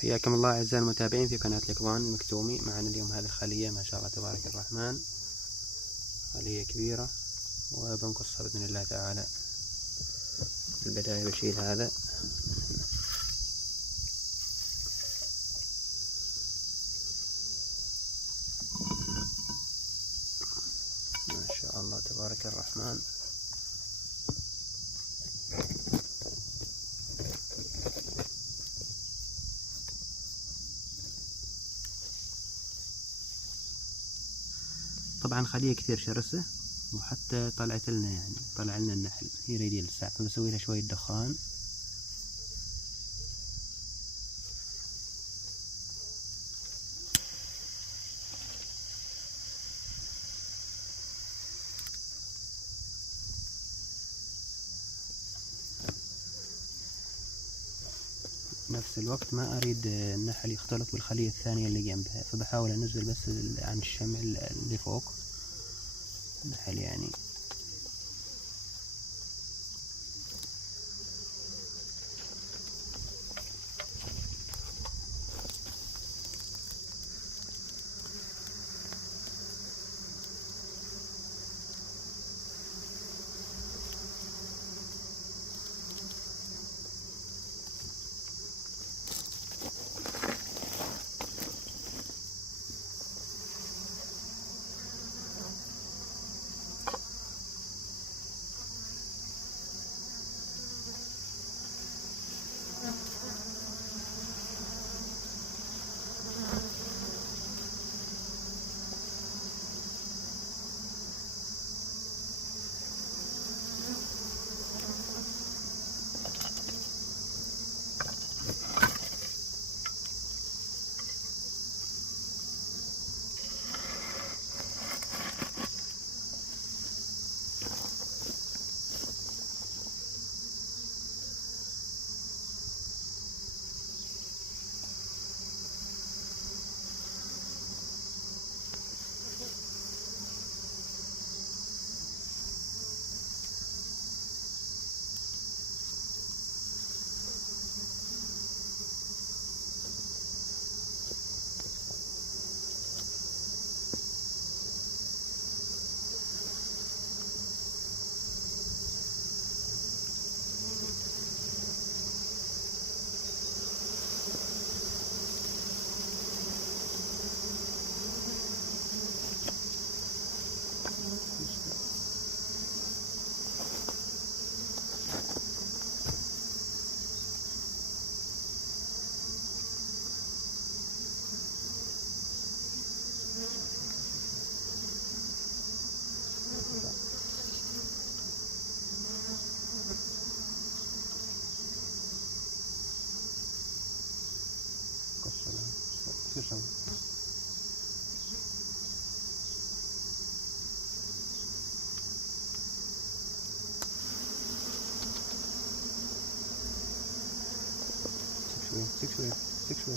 حياكم الله أعزائي المتابعين في قناة الإكوان المكتومي. معنا اليوم هذه الخلية ما شاء الله تبارك الرحمن، خلية كبيرة وبنقصها بإذن الله تعالى. في البداية بشيل هذا، ما شاء الله تبارك الرحمن. طبعا خلية كثير شرسة، وحتى طلعت لنا طلع لنا النحل يريد يلسع، فبسوي لها شوية دخان. نفس الوقت ما أريد النحل يختلط بالخلية الثانية اللي جنبها، فبحاول أنزل بس عن الشمع اللي فوق النحل سك شوي.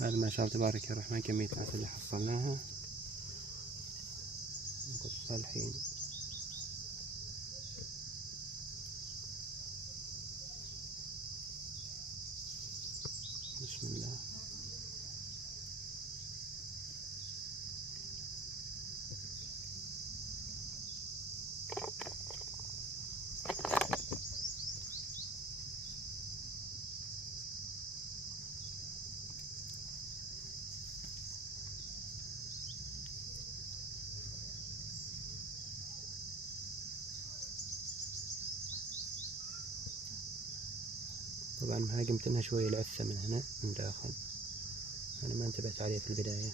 هذا ما شاء الله تبارك الرحمن كمية العسل اللي حصلناها. نقصها الحين. بسم الله. طبعا طبعا هاجمت لها شوية العفة من هنا من داخل، أنا ما انتبهت عليه في البداية.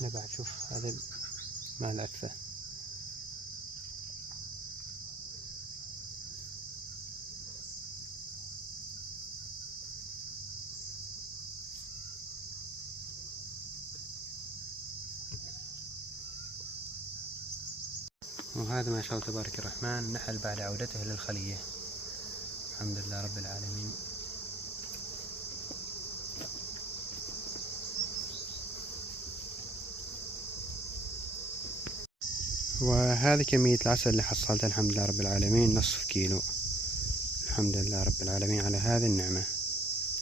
هنا بعد شوف هذا مع العفة. وهذا ما شاء الله تبارك الرحمن نحل بعد عودته للخلية، الحمد لله رب العالمين. وهذه كمية العسل اللي حصلتها الحمد لله رب العالمين، نصف كيلو، الحمد لله رب العالمين على هذه النعمة.